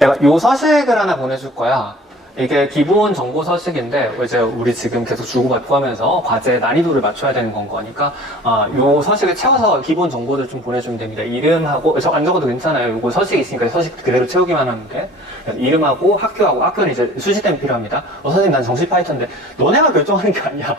내가 요 서식을 하나 보내줄 거야. 이게 기본 정보 서식인데 이제 우리 지금 계속 주고받고 하면서 과제 난이도를 맞춰야 되는 건 거니까 요 서식을 채워서 기본 정보들 좀 보내주면 됩니다. 이름하고 저 안 적어도 괜찮아요. 요거 서식이 있으니까 서식 그대로 채우기만 하면 돼. 이름하고 학교하고 학교는 이제 수시tem이 필요합니다. 선생님 난 정시 파이터인데 너네가 결정하는 게 아니야.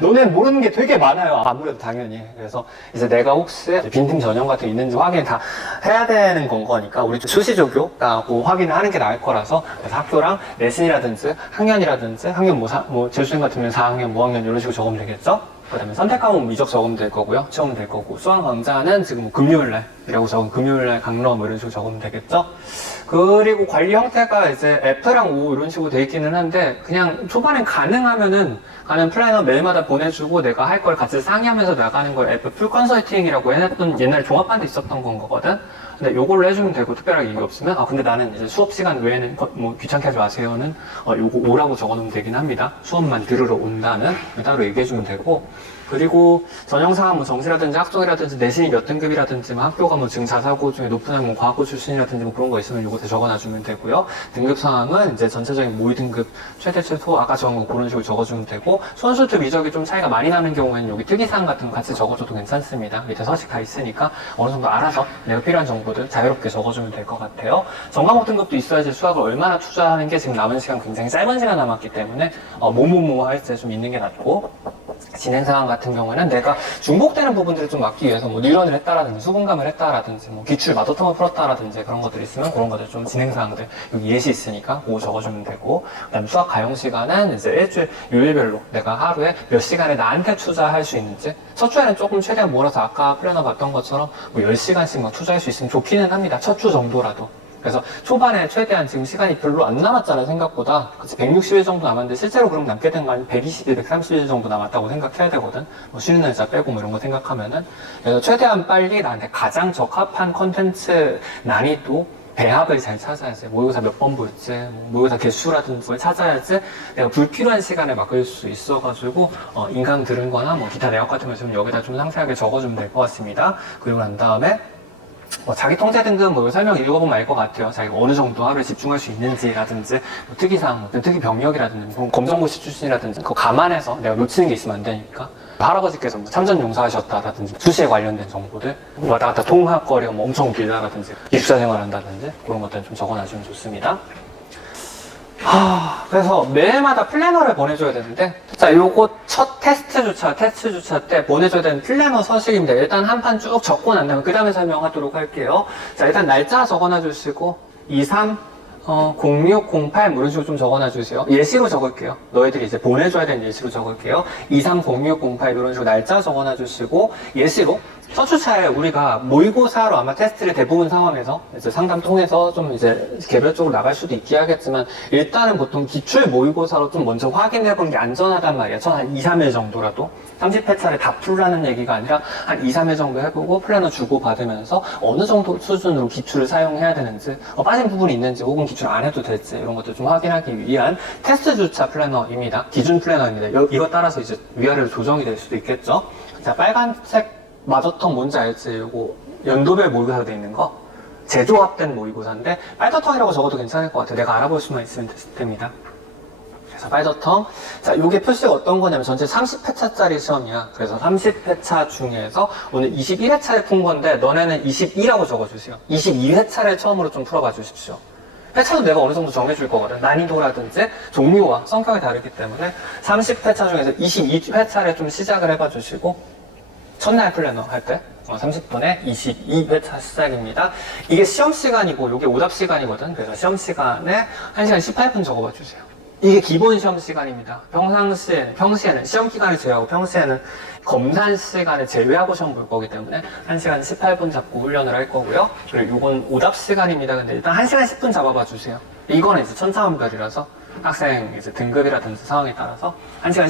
너네는 모르는 게 되게 많아요. 아무래도 당연히. 그래서 이제 내가 혹시 빈틈 전형 같은 게 있는지 확인 다 해야 되는 건 거니까 우리 수시조교라고 확인을 하는 게 나을 거라서 그래서 학교랑 내신이라든지 학년이라든지 학년 뭐 재수생 같으면 4학년, 뭐 5학년 이런 식으로 적으면 되겠죠? 그 다음에 선택 과목 미적 적으면 될 거고요. 채우면 될 거고 수강 강좌는 지금 뭐 금요일날이라고 적으면 금요일날 강러 뭐 이런 식으로 적으면 되겠죠? 그리고 관리 형태가 이제 F랑 O 이런 식으로 돼 있기는 한데 그냥 초반엔 가능하면은 가는 플래너 매일마다 보내주고 내가 할 걸 같이 상의하면서 나가는 걸 F 풀 컨설팅이라고 해놨던 옛날 종합반도 있었던 건 거거든. 근데 요걸로 해주면 되고 특별하게 이게 없으면 근데 나는 이제 수업 시간 외에는 뭐 귀찮게 하지 마세요는 요거 오라고 적어놓으면 되긴 합니다. 수업만 들으러 온다는 따로 얘기해주면 되고 그리고 전형상은 뭐 정시라든지 학종이라든지 내신이 몇 등급이라든지 뭐 학교가 뭐 지금 자사고 중에 높은 학뭐 과학고 출신이라든지 뭐 그런 거 있으면 요거 다 적어놔주면 되고요. 등급상은 이제 전체적인 모의 등급 최대 최소 아까 적은 거 그런 식으로 적어주면 되고 선수트 미적이 좀 차이가 많이 나는 경우에는 여기 특이사항 같은 거 같이 적어줘도 괜찮습니다. 밑에 서식 다 있으니까 어느 정도 알아서 내가 필요한 정보들 자유롭게 적어주면 될 것 같아요. 전과목 등급도 있어야지 수학을 얼마나 투자하는 게 지금 남은 시간 굉장히 짧은 시간 남았기 때문에 뭐뭐뭐 할 때 좀 있는 게 낫고 진행사항 같은 경우에는 내가 중복되는 부분들을 좀 막기 위해서 뭐 뉴런을 했다라든지 수분감을 했다라든지 뭐 기출 마더텀을 풀었다라든지 그런 것들이 있으면 그런 것들 좀 진행사항들 여기 예시 있으니까 그거 적어주면 되고 그다음에 수학 가용 시간은 이제 일주일 요일별로 내가 하루에 몇 시간에 나한테 투자할 수 있는지 첫 주에는 조금 최대한 몰아서 아까 플래너 봤던 것처럼 뭐 10시간씩 막 투자할 수 있으면 좋기는 합니다. 첫 주 정도라도. 그래서 초반에 최대한 지금 시간이 별로 안 남았잖아요, 생각보다. 그치, 160일 정도 남았는데 실제로 그럼 남게 된 거 아니면 120일, 130일 정도 남았다고 생각해야 되거든. 뭐 쉬는 날짜 빼고 뭐 이런 거 생각하면은. 그래서 최대한 빨리 나한테 가장 적합한 컨텐츠 난이도 배합을 잘 찾아야지. 모의고사 몇 번 볼지, 모의고사 개수라든지 걸 찾아야지 내가 불필요한 시간에 막을 수 있어가지고 인강 들은 거나 뭐 기타 내역 같은 거 있으면 여기다 좀 상세하게 적어주면 될 것 같습니다. 그리고 난 다음에 자기 통제 등급 뭐 설명 읽어보면 알 것 같아요. 자기가 어느 정도 하루에 집중할 수 있는지라든지 뭐 특이사항, 특이 병력이라든지 뭐 검정고시 출신이라든지 그거 감안해서 내가 놓치는 게 있으면 안 되니까 할아버지께서 뭐 참전 용사하셨다라든지 수시에 관련된 정보들 왔다 갔다 통학거리가 뭐 엄청 길다라든지 기숙사 생활한다든지 그런 것들은 좀 적어놔주면 좋습니다. 그래서 매일마다 플래너를 보내줘야 되는데 자, 요거 첫 테스트 주차 때 보내줘야 되는 플래너 서식입니다. 일단 한 판 쭉 적고 난 다음에 그 다음에 설명하도록 할게요. 자, 일단 날짜 적어놔 주시고 23 06, 08 이런 식으로 좀 적어놔 주세요. 예시로 적을게요. 너희들이 이제 보내줘야 되는 예시로 적을게요. 23, 06, 08 이런 식으로 날짜 적어놔 주시고 예시로 첫 주차에 우리가 모의고사로 아마 테스트를 대부분 상황에서 이제 상담 통해서 좀 이제 개별적으로 나갈 수도 있긴 하겠지만 일단은 보통 기출 모의고사로 좀 먼저 확인해 보는 게 안전하단 말이야. 한 2, 3일 정도라도 30회차를 다 풀라는 얘기가 아니라 한 2, 3일 정도 해보고 플래너 주고 받으면서 어느 정도 수준으로 기출을 사용해야 되는지 빠진 부분이 있는지 혹은 기출 안 해도 될지 이런 것들 좀 확인하기 위한 테스트 주차 플래너입니다. 기준 플래너입니다. 이거 따라서 이제 위아래로 조정이 될 수도 있겠죠. 자, 빨간색 마더텀 뭔지 알지? 요거 연도별 모의고사로 돼 있는 거 재조합된 모의고사인데 빨더텅이라고 적어도 괜찮을 것 같아요. 내가 알아볼 수만 있으면 됩니다. 그래서 빨더텅 자, 요게 표시가 어떤 거냐면 전체 30회차짜리 시험이야. 그래서 30회차 중에서 오늘 21회차를 푼 건데 너네는 22라고 적어주세요. 22회차를 처음으로 좀 풀어봐 주십시오. 회차도 내가 어느 정도 정해줄 거거든. 난이도라든지 종류와 성격이 다르기 때문에 30회차 중에서 22회차를 좀 시작을 해봐 주시고 첫날 플래너 할 때 30분에 22회차 시작입니다. 이게 시험 시간이고 이게 오답 시간이거든. 그래서 시험 시간에 1시간 18분 적어봐 주세요. 이게 기본 시험 시간입니다. 평시에는 시험 기간을 제외하고 평시에는 검산 시간을 제외하고 시험 볼 거기 때문에 1시간 18분 잡고 훈련을 할 거고요. 그리고 이건 오답 시간입니다. 근데 일단 1시간 10분 잡아봐 주세요. 이거는 이제 천차만별이라서 학생 이제 등급이라든지 상황에 따라서 1시간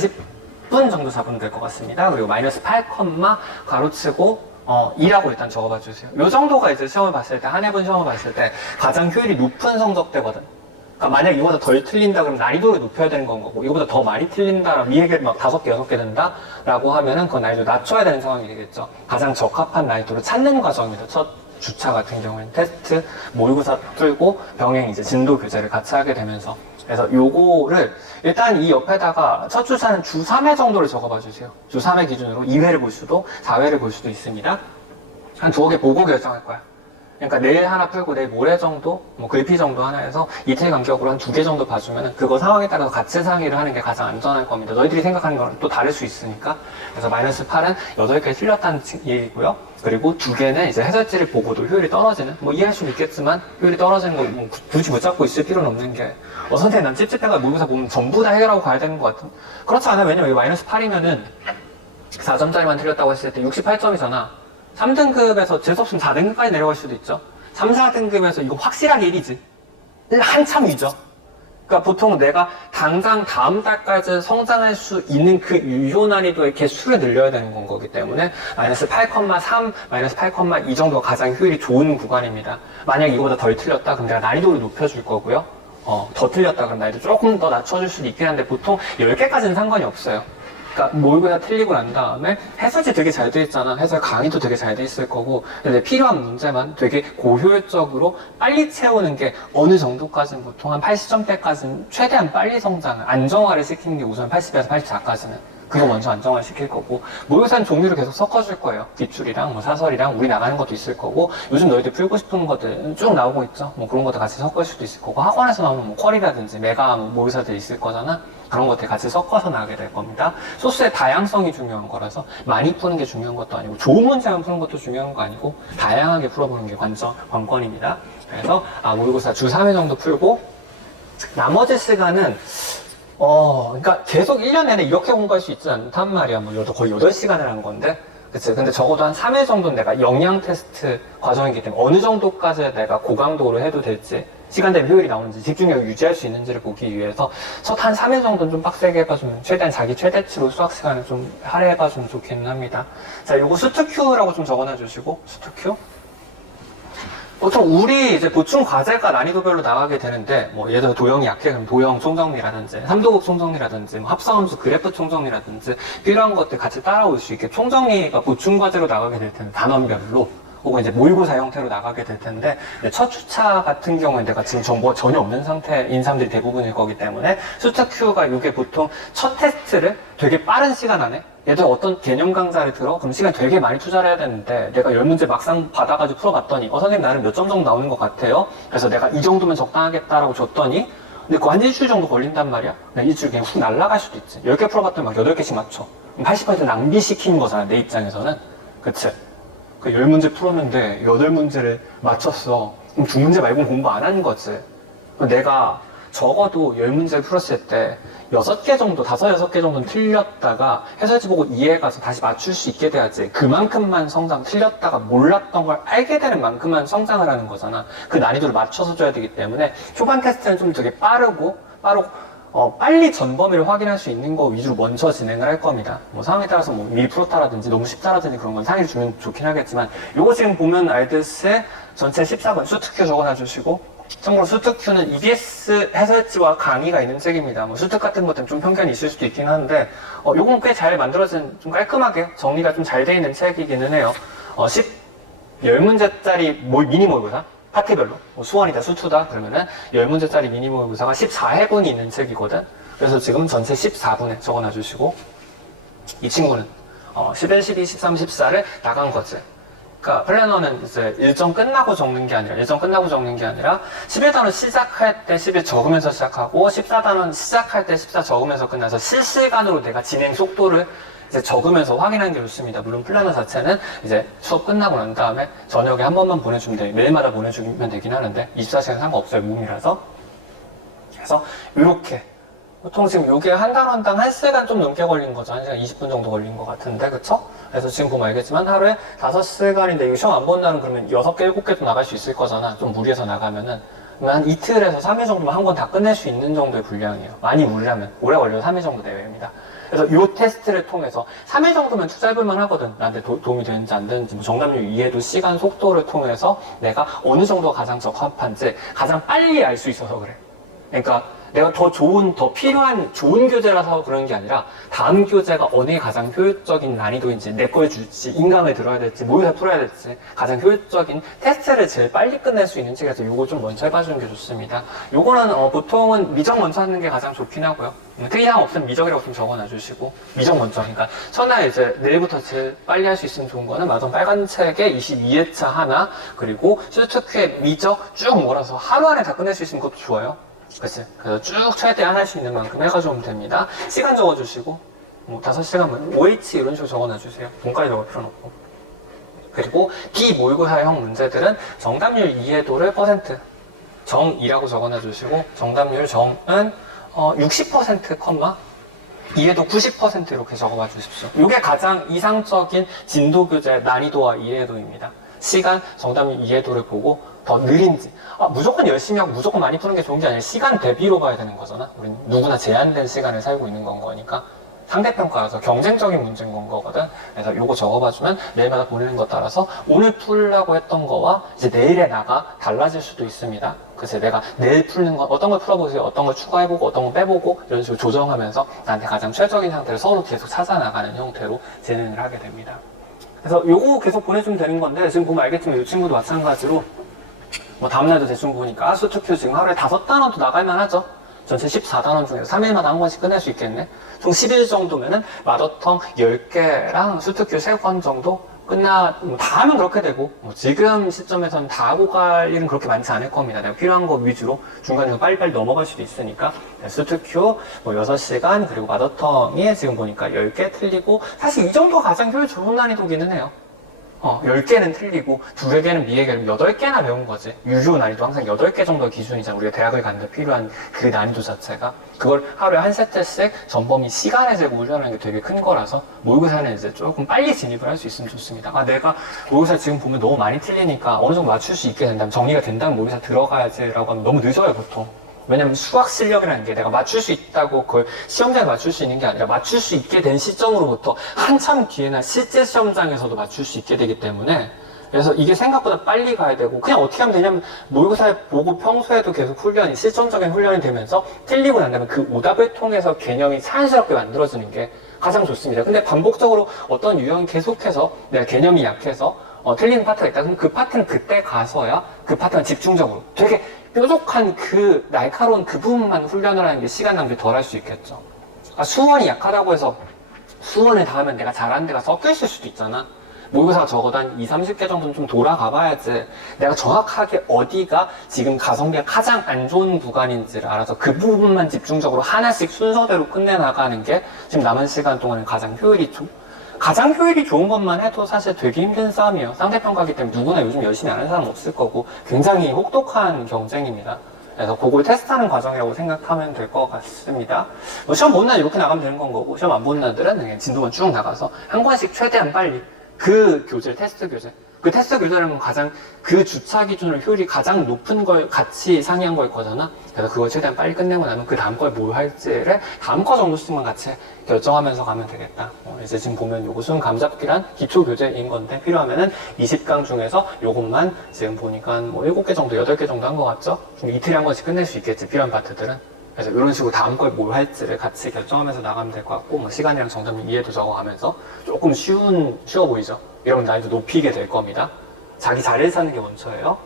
10분 정도 잡으면 될 것 같습니다. 그리고 마이너스 8, 가로치고 2라고 일단 적어봐 주세요. 이 정도가 이제 시험을 봤을 때, 한 해본 시험을 봤을 때 가장 효율이 높은 성적대거든. 그러니까 만약 이거보다 덜 틀린다 그러면 난이도를 높여야 되는 건 거고, 이거보다 더 많이 틀린다, 미해결 막 5개, 6개 된다? 라고 하면은 그건 난이도 낮춰야 되는 상황이 되겠죠. 가장 적합한 난이도를 찾는 과정입니다. 첫 주차 같은 경우에는 테스트, 모의고사 풀고 병행 이제 진도 교재를 같이 하게 되면서 그래서 요거를 일단 이 옆에다가 첫 주차는 주 3회 정도를 적어봐 주세요. 주 3회 기준으로 2회를 볼 수도 4회를 볼 수도 있습니다. 한 두어 개 보고 결정할 거야. 그러니까 내일 하나 풀고 내일 모레 정도, 뭐 글피 정도 하나 해서 이틀 간격으로 한 2개 정도 봐주면 그거 상황에 따라서 같이 상의를 하는 게 가장 안전할 겁니다. 너희들이 생각하는 거랑 또 다를 수 있으니까. 그래서 마이너스 8은 8개 틀렸다는 얘기고요. 그리고 2개는 이제 해설지를 보고도 효율이 떨어지는, 뭐 이해할 수는 있겠지만 효율이 떨어지는 거 뭐 굳이 붙잡고 있을 필요는 없는 게 선생님 난 찝찝해가 모의고사 보면 전부 다 해결하고 가야 되는 것 같은. 그렇지 않아요. 왜냐면 마이너스 8이면은 4점짜리만 틀렸다고 했을 때 68점이잖아. 3등급에서 재수없으면 4등급까지 내려갈 수도 있죠. 3, 4등급에서 이거 확실하게 1이지. 한참 위죠. 그러니까 보통 내가 당장 다음 달까지 성장할 수 있는 그 유효 난이도의 개수를 늘려야 되는 건 거기 때문에 마이너스 8,3, 마이너스 8,2 정도가 가장 효율이 좋은 구간입니다. 만약 이거보다 덜 틀렸다 그럼 내가 난이도를 높여줄 거고요. 더 틀렸다 그럼 난이도 조금 더 낮춰줄 수도 있긴 한데 보통 10개까지는 상관이 없어요. 그러니까 모의고사 틀리고 난 다음에 해설지 되게 잘 돼 있잖아. 해설 강의도 되게 잘 돼 있을 거고 근데 필요한 문제만 되게 고효율적으로 빨리 채우는 게 어느 정도까지는 보통 한 80점대까지는 최대한 빨리 성장을 안정화를 시키는 게 우선 80에서 84까지는 그거 먼저 안정화 시킬 거고 모의고사는 종류를 계속 섞어줄 거예요. 기출이랑 뭐 사설이랑 우리 나가는 것도 있을 거고 요즘 너희들 풀고 싶은 것들 쭉 나오고 있죠. 뭐 그런 것들 같이 섞을 수도 있을 거고 학원에서 나오는 뭐 쿼리라든지 메가 모의고사들 있을 거잖아. 그런 것들 같이 섞어서 나가게 될 겁니다. 소스의 다양성이 중요한 거라서 많이 푸는 게 중요한 것도 아니고 좋은 문제만 푸는 것도 중요한 거 아니고 다양하게 풀어보는 게 관건입니다. 그래서 모의고사 주 3회 정도 풀고 나머지 시간은 그러니까 계속 1년 내내 이렇게 공부할 수 있지 않단 말이야. 뭐 거의 8시간을 한 건데 그치? 근데 적어도 한 3회 정도는 내가 영양 테스트 과정이기 때문에 어느 정도까지 내가 고강도로 해도 될지 시간 대비 효율이 나오는지 집중력을 유지할 수 있는지를 보기 위해서 첫 한 3회 정도는 좀 빡세게 해봐주면 최대한 자기 최대치로 수학 시간을 좀 할애해봐주면 좋기는 합니다. 자, 요거 수특큐라고 좀 적어놔주시고 수특큐 보통 우리 이제 보충 과제가 난이도별로 나가게 되는데 뭐 예를 들어 도형이 약해 그럼 도형 총정리라든지 삼도국 총정리라든지 뭐 합성함수 그래프 총정리라든지 필요한 것들 같이 따라올 수 있게 총정리가 보충 과제로 나가게 될 텐데 단원별로 혹은 이제 모의고사 형태로 나가게 될 텐데 첫 주차 같은 경우에 내가 지금 정보가 전혀 없는 상태인 사람들이 대부분일 거기 때문에 수특큐가 이게 보통 첫 테스트를 되게 빠른 시간 안에 예를 들어 어떤 개념 강좌를 들어 그럼 시간 되게 많이 투자를 해야 되는데 내가 10문제 막상 받아가지고 풀어봤더니 선생님 나는 몇 점 정도 나오는 것 같아요. 그래서 내가 이 정도면 적당하겠다라고 줬더니 근데 그거 한 일주일 정도 걸린단 말이야. 그냥 일주일 그냥 훅 날아갈 수도 있지. 10개 풀어봤더니 막 8개씩 맞춰. 80% 낭비시키는 거잖아 내 입장에서는. 그치? 그 10문제 풀었는데 8문제를 맞췄어. 그럼 2문제 말고는 공부 안 하는 거지. 내가 적어도 10문제를 풀었을 때 6개 정도, 5, 6개 정도는 틀렸다가 해설지 보고 이해해가서 다시 맞출 수 있게 돼야지. 그만큼만 성장, 틀렸다가 몰랐던 걸 알게 되는 만큼만 성장을 하는 거잖아. 그 난이도를 맞춰서 줘야 되기 때문에 초반 테스트는 좀 되게 빠르고 빨리 전범위를 확인할 수 있는 거 위주로 먼저 진행을 할 겁니다. 뭐 상황에 따라서 뭐 미리 풀었다라든지 너무 쉽다라든지 그런 건 상의를 주면 좋긴 하겠지만 요거 지금 보면 알듯이 전체 14번 수특큐 적어놔주시고 참고로 수특큐는 EBS 해설지와 강의가 있는 책입니다. 뭐 수특 같은 것들은 좀 편견이 있을 수도 있긴 한데 요건 꽤 잘 만들어진 좀 깔끔하게 정리가 좀 잘 돼 있는 책이기는 해요. 10문제짜리 미니 모의고사 파트별로 수원이다 수투다 그러면은 10문제짜리 미니 모의고사가 14회분이 있는 책이거든. 그래서 지금 전체 14분에 적어놔주시고 이 친구는 11, 12, 13, 14를 나간 거지. 그러니까 플래너는 이제 일정 끝나고 적는 게 아니라 11단원 시작할 때 11 적으면서 시작하고 14단원 시작할 때 14 적으면서 끝나서 실시간으로 내가 진행 속도를 이제 적으면서 확인하는 게 좋습니다. 물론 플래너 자체는 이제 수업 끝나고 난 다음에 저녁에 한 번만 보내주면 돼. 매일마다 보내주면 되긴 하는데 24시간 상관없어요. 몸이라서. 그래서 이렇게 보통 지금 요게 한 단원당 1시간 좀 넘게 걸린 거죠. 1시간 20분 정도 걸린 것 같은데 그쵸? 그래서 지금 보면 알겠지만 하루에 5시간인데 이거 시험 안 본 날은 그러면 6개, 7개도 나갈 수 있을 거잖아. 좀 무리해서 나가면은 한 이틀에서 3일 정도만 한 권 다 끝낼 수 있는 정도의 분량이에요. 많이 무리하면 오래 걸려도 3일 정도 내외입니다. 그래서 이 테스트를 통해서 3일 정도면 투자해볼만 하거든. 나한테 도움이 되는지 안 되는지 뭐 정답률 이해도 시간 속도를 통해서 내가 어느 정도 가장 적합한지 가장 빨리 알 수 있어서 그래. 그러니까 내가 더 좋은, 더 필요한 좋은 교재라서 그런 게 아니라 다음 교재가 어느 게 가장 효율적인 난이도인지, 내 걸 줄지, 인강을 들어야 될지, 모의고사 풀어야 될지, 가장 효율적인 테스트를 제일 빨리 끝낼 수 있는지, 그래서 요거 좀 먼저 해봐주는 게 좋습니다. 요거는 보통은 미적 먼저 하는 게 가장 좋긴 하고요. 특이사항 없으면 미적이라고 좀 적어놔주시고, 미적 먼저. 그러니까 첫날 이제 내일부터 제일 빨리 할 수 있으면 좋은 거는 마돈 빨간 책에 22회차 하나, 그리고 수특회 미적 쭉 몰아서 하루 안에 다 끝낼 수 있으면 그것도 좋아요. 그치? 그래서 쭉 최대한 할 수 있는 만큼 해가지고 됩니다. 시간 적어주시고, 뭐 5시간만, OH 이런 식으로 적어놔주세요. 돈까지 적을 필요는 없고. 그리고 비모의고사형 문제들은 정답률 이해도를 %, 정2라고 적어놔주시고, 정답률 정은 60% 컴마, 이해도 90% 이렇게 적어봐 주십시오. 이게 가장 이상적인 진도 교재 난이도와 이해도입니다. 시간, 정답률 이해도를 보고 더 느린지. 무조건 열심히 하고 무조건 많이 푸는 게 좋은 게 아니라 시간 대비로 봐야 되는 거잖아. 우린 누구나 제한된 시간을 살고 있는 건 거니까. 상대평가라서 경쟁적인 문제인 건 거거든. 그래서 요거 적어봐주면 내일마다 보내는 것 따라서 오늘 풀라고 했던 거와 이제 내일에 나가 달라질 수도 있습니다. 그래서 내가 내일 풀는 건 어떤 걸 풀어보세요. 어떤 걸 추가해보고 어떤 걸 빼보고 이런 식으로 조정하면서 나한테 가장 최적인 상태를 서로 계속 찾아나가는 형태로 진행을 하게 됩니다. 그래서 요거 계속 보내주면 되는 건데 지금 보면 알겠지만 이 친구도 마찬가지로 뭐 다음날도 대충 보니까 수특큐 지금 하루에 5단원도 나갈만 하죠. 전체 14단원 중에서 3일마다 한 권씩 끝낼 수 있겠네. 총 10일 정도면은 마더텅 10개랑 수특큐 3권 정도 다 하면 그렇게 되고, 지금 시점에서는 다 하고 갈 일은 그렇게 많지 않을 겁니다. 내가 필요한 거 위주로 중간에서 빨리빨리 넘어갈 수도 있으니까. 수특큐 6시간, 그리고 마더텅이 지금 보니까 10개 틀리고, 사실 이 정도 가장 효율 좋은 난이도기는 해요. 10개는 틀리고 2개는 미해결 8개나 배운 거지. 유효 난이도 항상 8개 정도 기준이잖아. 우리가 대학을 가는데 필요한 그 난이도 자체가. 그걸 하루에 한 세트씩 전범위 시간에 재고 훈련하는 게 되게 큰 거라서 모의고사는 이제 조금 빨리 진입을 할 수 있으면 좋습니다. 내가 모의고사 지금 보면 너무 많이 틀리니까 어느 정도 맞출 수 있게 된다면, 정리가 된다면 모의고사 들어가야지 라고 하면 너무 늦어요, 보통. 왜냐면 수학 실력이라는 게 내가 맞출 수 있다고 그걸 시험장에 맞출 수 있는 게 아니라 맞출 수 있게 된 시점으로부터 한참 뒤에나 실제 시험장에서도 맞출 수 있게 되기 때문에, 그래서 이게 생각보다 빨리 가야 되고, 그냥 어떻게 하면 되냐면 모의고사에 보고 평소에도 계속 훈련이, 실전적인 훈련이 되면서 틀리고 난 다음에 그 오답을 통해서 개념이 자연스럽게 만들어지는 게 가장 좋습니다. 근데 반복적으로 어떤 유형이 계속해서 내가 개념이 약해서 틀리는 파트가 있다. 그럼 그 파트는 그때 가서야 그 파트는 집중적으로 되게 뾰족한 그 날카로운 그 부분만 훈련을 하는 게 시간 낭비 덜 할 수 있겠죠. 수원이 약하다고 해서 수원을 다 하면 내가 잘하는 데가 섞여 있을 수도 있잖아. 모의고사가 적어도 한 20, 30개 정도는 좀 돌아가 봐야지 내가 정확하게 어디가 지금 가성비가 가장 안 좋은 구간인지를 알아서 그 부분만 집중적으로 하나씩 순서대로 끝내나가는 게 지금 남은 시간 동안은 가장 효율이 좋은 것만 해도 사실 되게 힘든 싸움이에요. 상대평가이기 때문에 누구나 요즘 열심히 안 하는 사람 없을 거고 굉장히 혹독한 경쟁입니다. 그래서 그걸 테스트하는 과정이라고 생각하면 될 것 같습니다. 시험 보는 날 이렇게 나가면 되는 건 거고, 시험 안 보는 날들은 그냥 진도만 쭉 나가서 한 권씩 최대한 빨리 그 교재, 테스트 교재, 그 테스트 교재라는 건 가장 그 주차 기준으로 효율이 가장 높은 걸 같이 상의한 걸 거잖아. 그래서 그걸 최대한 빨리 끝내고 나면 그 다음 걸 뭘 할지를 다음 거 정도씩만 같이 결정하면서 가면 되겠다. 이제 지금 보면 요거 수능 감잡기란 기초 교재인 건데, 필요하면은 20강 중에서 요것만 지금 보니까 뭐 7개 정도, 8개 정도 한 것 같죠? 좀 이틀에 한 번씩 끝낼 수 있겠지, 필요한 파트들은. 그래서 이런 식으로 다음 걸 뭘 할지를 같이 결정하면서 나가면 될 것 같고, 뭐 시간이랑 정답률 이해도 적어가면서 조금 쉬워 보이죠? 이러면 난이도 높이게 될 겁니다. 자기 자리를 찾는 게 원초예요.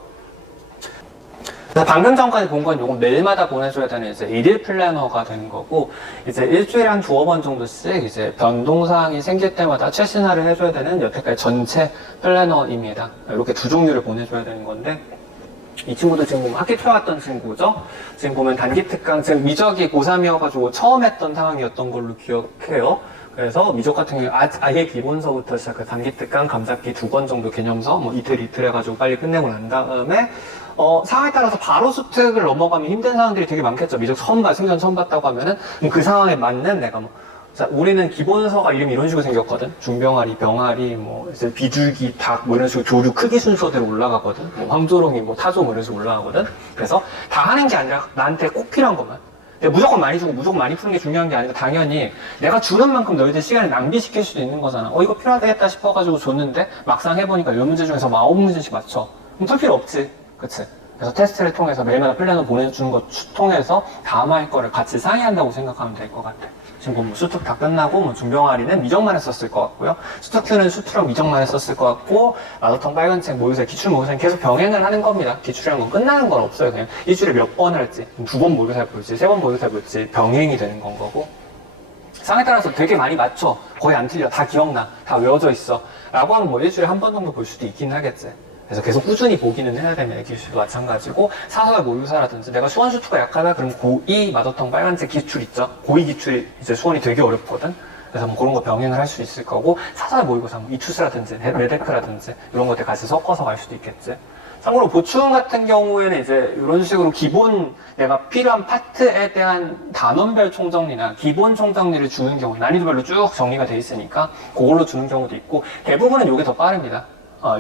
방금 전까지 본 건 요건 매일마다 보내줘야 되는 이제 일일 플래너가 되는 거고, 이제 일주일에 한 2-번 정도씩 이제 변동사항이 생길 때마다 최신화를 해줘야 되는 여태까지 전체 플래너입니다. 이렇게 2종류를 보내줘야 되는 건데, 이 친구도 지금 보면 학기 초왔던 친구죠? 지금 보면 단기 특강, 지금 미적이 고3이어가지고 처음 했던 상황이었던 걸로 기억해요. 그래서 미적 같은 경우에 아예 기본서부터 시작해 단기 특강, 감잡기 2권 정도 개념서, 뭐 이틀 해가지고 빨리 끝내고 난 다음에, 상황에 따라서 바로 수특을 넘어가면 힘든 상황들이 되게 많겠죠. 미적 생전 처음 봤다고 하면은, 그 상황에 맞는 내가 자, 우리는 기본서가 이름이 이런 식으로 생겼거든. 중병아리, 병아리, 뭐, 이제 비둘기, 닭, 뭐 이런 식으로 조류 크기 순서대로 올라가거든. 뭐 황조롱이, 뭐 타조, 뭐 이런 식으로 올라가거든. 그래서 다 하는 게 아니라 나한테 꼭 필요한 것만. 내가 무조건 많이 주고 무조건 많이 푸는 게 중요한 게 아니라, 당연히 내가 주는 만큼 너희들 시간을 낭비시킬 수도 있는 거잖아. 이거 필요하겠다 싶어가지고 줬는데 막상 해보니까 10문제 중에서 9문제씩 맞춰. 그럼 풀 필요 없지. 그치? 그래서 테스트를 통해서 매일마다 플래너 보내주는 것 통해서 다음 할 거를 같이 상의한다고 생각하면 될 것 같아. 지금 뭐 수특 다 끝나고 뭐 중병아리는 미적만 했었을 것 같고요. 수특큐는 수투랑 미적만 했었을 것 같고, 마더텅 빨간책 모의고사, 기출 모의고사는 계속 병행을 하는 겁니다. 기출이란 건 끝나는 건 없어요. 그냥 일주일에 몇 번을 할지, 2번 모의고사를 볼지, 3번 모의고사를 볼지 병행이 되는 건 거고, 상에 따라서 되게 많이 맞춰. 거의 안 틀려. 다 기억나. 다 외워져 있어. 라고 하면 뭐 일주일에 한 번 정도 볼 수도 있긴 하겠지. 그래서 계속 꾸준히 보기는 해야 되는 기출도 마찬가지고, 사설 모의고사라든지 내가 수원 수투가 약하다 그럼 고2 마더텅 빨간색 기출 있죠. 고2 기출이 이제 수원이 되게 어렵거든. 그래서 뭐 그런 거 병행을 할 수 있을 거고, 사설 모의고사 뭐 이투스라든지 메데크라든지 이런 것들 같이 섞어서 갈 수도 있겠지. 참고로 보충 같은 경우에는 이제 이런 식으로 기본 내가 필요한 파트에 대한 단원별 총정리나 기본 총정리를 주는 경우, 난이도별로 쭉 정리가 돼 있으니까 그걸로 주는 경우도 있고, 대부분은 이게 더 빠릅니다.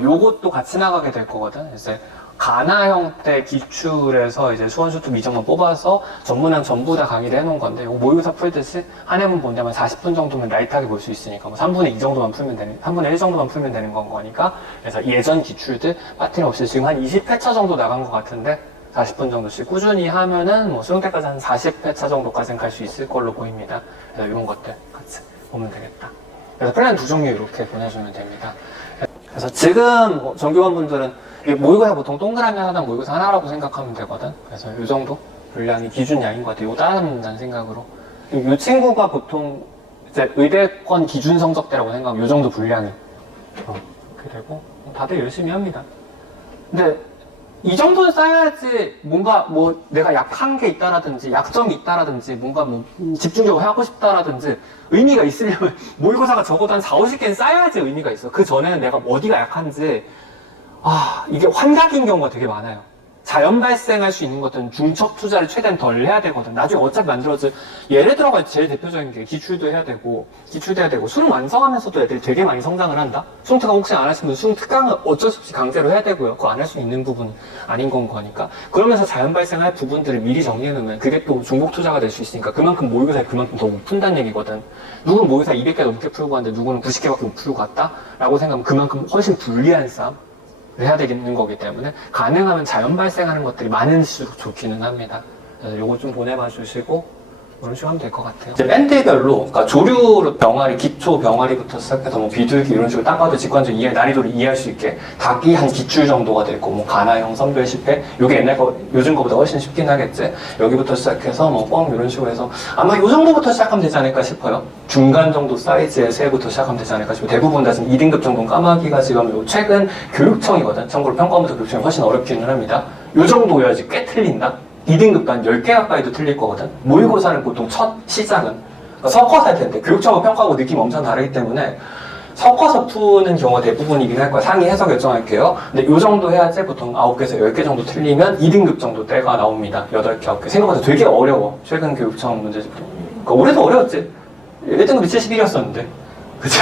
요것도 같이 나가게 될 거거든. 이제 가나 형태 기출에서 이제 수원수투 미적만 뽑아서 전문항 전부 다 강의를 해놓은 건데, 이거 모의고사 풀듯이 한 해문 본 데만 40분 정도면 라이트하게 볼 수 있으니까 뭐 3분의 2 정도만 풀면 되는, 3분의 1 정도만 풀면 되는 건 거니까. 그래서 예전 기출들 빠뜨림 없이 지금 한 20회차 정도 나간 것 같은데 40분 정도씩 꾸준히 하면은 뭐 수능 때까지 한 40회차 정도까지는 갈 수 있을 걸로 보입니다. 그래서 이런 것들 같이 보면 되겠다. 그래서 플랜 두 종류 이렇게 보내주면 됩니다. 그래서 지금 정교관분들은 모의고사 보통 동그라미 하나당 모의고사 하나라고 생각하면 되거든. 그래서 이 정도 분량이 기준 양인 것 같아요. 이거 따라잡는다는 생각으로. 이 친구가 보통 이제 의대권 기준 성적대라고 생각하면 이 정도 분량이 그렇게 되고, 다들 열심히 합니다. 근데 이 정도는 쌓여야지 뭔가 뭐 내가 약한 게 있다라든지 약점이 있다라든지 뭔가 뭐 집중적으로 하고 싶다라든지 의미가 있으려면 모의고사가 적어도 한 4, 50개는 쌓여야지 의미가 있어. 그 전에는 내가 어디가 약한지, 이게 환각인 경우가 되게 많아요. 자연 발생할 수 있는 것들은 중첩 투자를 최대한 덜 해야 되거든. 나중에 어차피 만들어질, 예를 들어가 제일 대표적인 게 기출도 해야 되고, 기출도 해야 되고, 수능 완성하면서도 애들이 되게 많이 성장을 한다? 수능 특강 혹시 안 하시면 수능 특강은 어쩔 수 없이 강제로 해야 되고요. 그거 안 할 수 있는 부분은 아닌 건 거니까. 그러면서 자연 발생할 부분들을 미리 정리해놓으면 그게 또 중복 투자가 될 수 있으니까 그만큼 모의고사에 그만큼 더 못 푼다는 얘기거든. 누구는 모의고사 200개 넘게 풀고 왔는데 누구는 90개밖에 못 풀고 갔다? 라고 생각하면 그만큼 훨씬 불리한 싸움 해야 되는 거기 때문에 가능하면 자연 발생하는 것들이 많을수록 좋기는 합니다. 그래서 요거 좀 보내봐 주시고 그런 식으로 하면 될 것 같아요. 이제 밴드별로, 그러니까 조류 병아리, 기초 병아리부터 시작해서 뭐 비둘기 이런 식으로 딱 봐도 직관적 난이도를 이해할 수 있게 닭이 한 기출 정도가 되고, 뭐 가나형, 선별 실패, 요게 옛날 거, 요즘 거보다 훨씬 쉽긴 하겠지. 여기부터 시작해서 뭐 뻥 이런 식으로 해서 아마 요 정도부터 시작하면 되지 않을까 싶어요. 중간 정도 사이즈의 새부터 시작하면 되지 않을까 싶어요. 대부분 다 지금 2등급 정도는 까마귀가 지금 요 최근 교육청이거든. 참고로 평가원부터 교육청이 훨씬 어렵기는 합니다. 요 정도여야지 꽤 틀린다. 2등급도 한 10개 가까이도 틀릴 거거든. 모의고사는 보통 첫 시작은 섞어서 할 텐데 교육청은 평가하고 느낌 엄청 다르기 때문에 섞어서 푸는 경우가 대부분이긴 할 거야. 상의해서 결정할게요. 근데 요 정도 해야지 보통 9개에서 10개 정도 틀리면 2등급 정도 때가 나옵니다. 8개, 9개. 생각보다 되게 어려워. 최근 교육청 문제집. 그러니까 올해도 어려웠지. 1등급이 71이었었는데. 그치?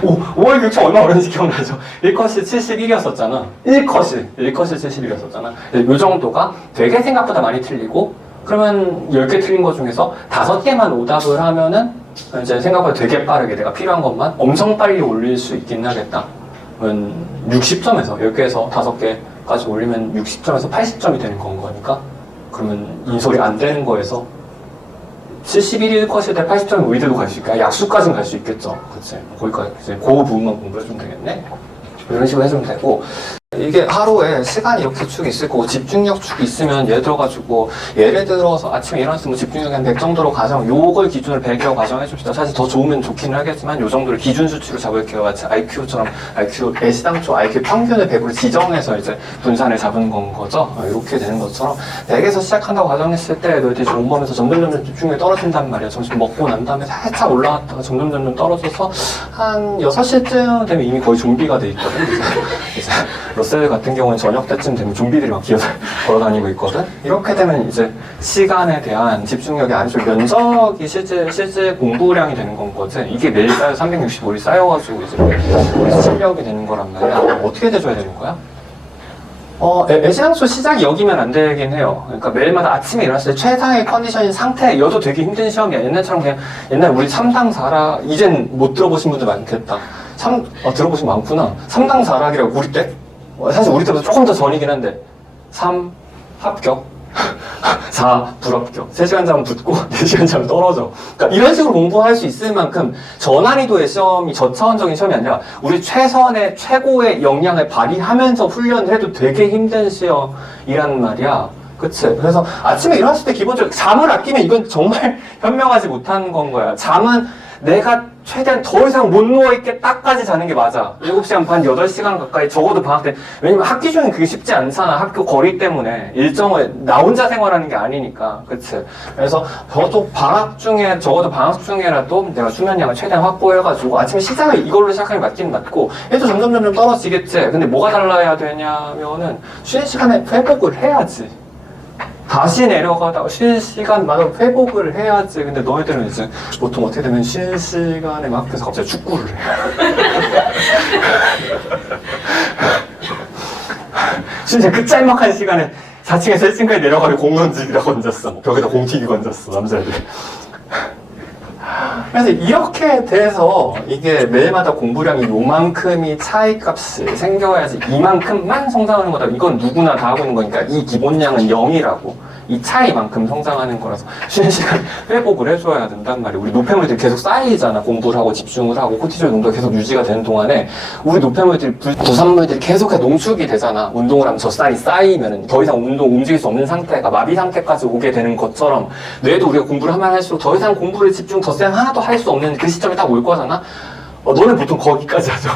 5월 교육청 얼마나 어려운지 기억나죠? 1컷이 71이었었잖아. 1컷이 71이었었잖아. 요 정도가 되게 생각보다 많이 틀리고, 그러면 10개 틀린 것 중에서 5개만 오답을 하면은 이제 생각보다 되게 빠르게 내가 필요한 것만 엄청 빨리 올릴 수 있긴 하겠다. 60점에서 10개에서 5개까지 올리면 60점에서 80점이 되는 건 거니까, 그러면 인솔이 안 되는 거에서 71일 컷일 때 80점이 의대도 갈 수 있고 약수까지는 갈 수 있겠죠. 그치? 거기까지 이제 그 부분만 공부해주면 되겠네. 이런 식으로 해주면 되고, 이게 하루에 시간이 이렇게 축이 있을 거고 집중력 축이 있으면 예를 들어서 아침에 일어났을 뭐 집중력이 한 100 정도로 가정, 요걸 기준으로 100이라고 가정해 줍시다. 사실 더 좋으면 좋기는 하겠지만 요 정도를 기준 수치로 잡을게요. 마치 IQ처럼 IQ 애시당초 IQ 평균을 100으로 지정해서 이제 분산을 잡은 건 거죠. 이렇게 되는 것처럼 100에서 시작한다고 가정했을 때 너희들이 공부하면서 점점 집중력이 떨어진단 말이야. 점심 먹고 난 다음에 살짝 올라갔다가 점점 떨어져서 한 6시쯤 되면 이미 거의 좀비가 돼 있거든. 이제 러셀 같은 경우는 저녁 때쯤 되면 좀비들이 막 기어서 걸어다니고 있거든. 이렇게 되면 이제 시간에 대한 집중력이 아니죠. 면적이 실제 공부량이 되는 건 거지. 이게 매일 쌓여 365일 쌓여가지고 이제 실력이 되는 거란 말이야. 어떻게 돼줘야 되는 거야? 애시당초 시작이 여기면 안 되긴 해요. 그러니까 매일마다 아침에 일어났을 때 최상의 컨디션인 상태여도 되게 힘든 시험이야. 옛날처럼 그냥 옛날 우리 3당 4락 이젠 못 들어보신 분들 많겠다. 들어보신 분 많구나. 3당 4락이라고 우리 때? 사실 우리 때보다 조금 더 전이긴 한데 3. 합격. 4. 불합격. 3시간 자면 붙고 4시간 자면 떨어져. 그러니까 이런 식으로 공부할 수 있을 만큼 저난이도의 시험이 저차원적인 시험이 아니라 우리 최선의 최고의 역량을 발휘하면서 훈련을 해도 되게 힘든 시험이란 말이야. 그치? 그래서 아침에 일어났을 때 기본적으로 잠을 아끼면 이건 정말 현명하지 못한 건 거야. 잠은 내가 최대한 더 이상 못 누워있겠다까지 자는 게 맞아. 7시간 반, 8시간 가까이 적어도 방학 때. 왜냐면 학기 중엔 그게 쉽지 않잖아. 학교 거리 때문에. 일정을 나 혼자 생활하는 게 아니니까. 그치? 그래서 저도 방학 중에, 적어도 방학 중에라도 내가 수면량을 최대한 확보해가지고 아침에 시작을 이걸로 시작하는 게 맞긴 맞고 얘도 점점 떨어지겠지. 근데 뭐가 달라야 되냐면은 쉬는 시간에 회복을 해야지. 다시 내려가다가 쉬는 시간마다 회복을 해야지. 근데 너희들은 이제 보통 어떻게 되면 쉬는 시간에 막 앞에서 갑자기 축구를 해. 진짜 그 짤막한 시간에 4층에서 1층까지 내려가서 공 던지기다 건졌어. 벽에다 공 튀기 건졌어, 남자애들. 그래서 이렇게 돼서 이게 매일마다 공부량이 요만큼이 차이값이 생겨야지 이만큼만 성장하는 거다. 이건 누구나 다 하고 있는 거니까 이 기본량은 0이라고. 이 차이만큼 성장하는 거라서 쉬는 시간 회복을 해줘야 된단 말이에요. 우리 노폐물들이 계속 쌓이잖아. 공부를 하고 집중을 하고 코티졸 농도가 계속 유지가 되는 동안에 우리 노폐물들이 부산물들이 계속해서 농축이 되잖아. 운동을 하면 젖살이 쌓이면 더 이상 움직일 수 없는 상태가 마비 상태까지 오게 되는 것처럼 뇌도 우리가 공부를 하면 할수록 더 이상 공부를 집중 덧셈 하나도 할 수 없는 그 시점이 딱 올 거잖아. 너는 보통 거기까지 하죠.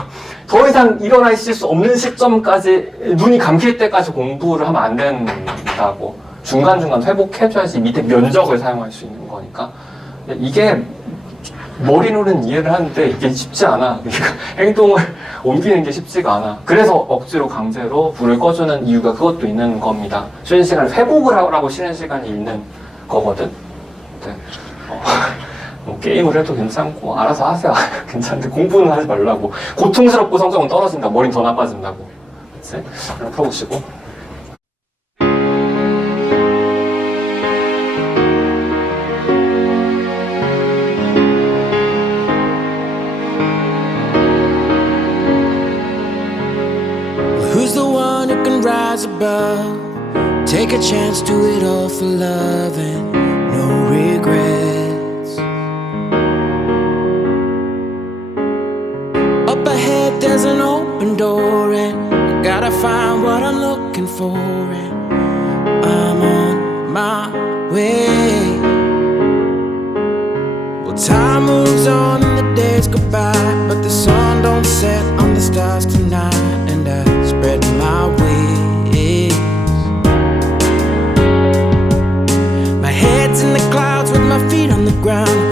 더 이상 일어나 있을 수 없는 시점까지 눈이 감길 때까지 공부를 하면 안 된다고. 중간중간 회복해줘야지 밑에 면적을 사용할 수 있는 거니까. 이게 머리로는 이해를 하는데 이게 쉽지 않아. 그러니까 행동을 옮기는 게 쉽지가 않아. 그래서 억지로 강제로 불을 꺼주는 이유가 그것도 있는 겁니다. 쉬는 시간을 회복을 하라고 쉬는 시간이 있는 거거든. 네. 뭐 게임을 해도 괜찮고 알아서 하세요. 괜찮은데 공부는 하지 말라고. 고통스럽고 성적은 떨어진다. 머리는 더 나빠진다고. 그치? 그럼 풀어보시고. Who's the one who can rise above? Take a chance, do it all for love and no regrets. Up ahead there's an open door and I gotta find what I'm looking for and I'm on my way. Well, time moves on and the days go by, but the sun don't set on the stars tonight, and I spread my wings. My head's in the clouds with my feet on the ground.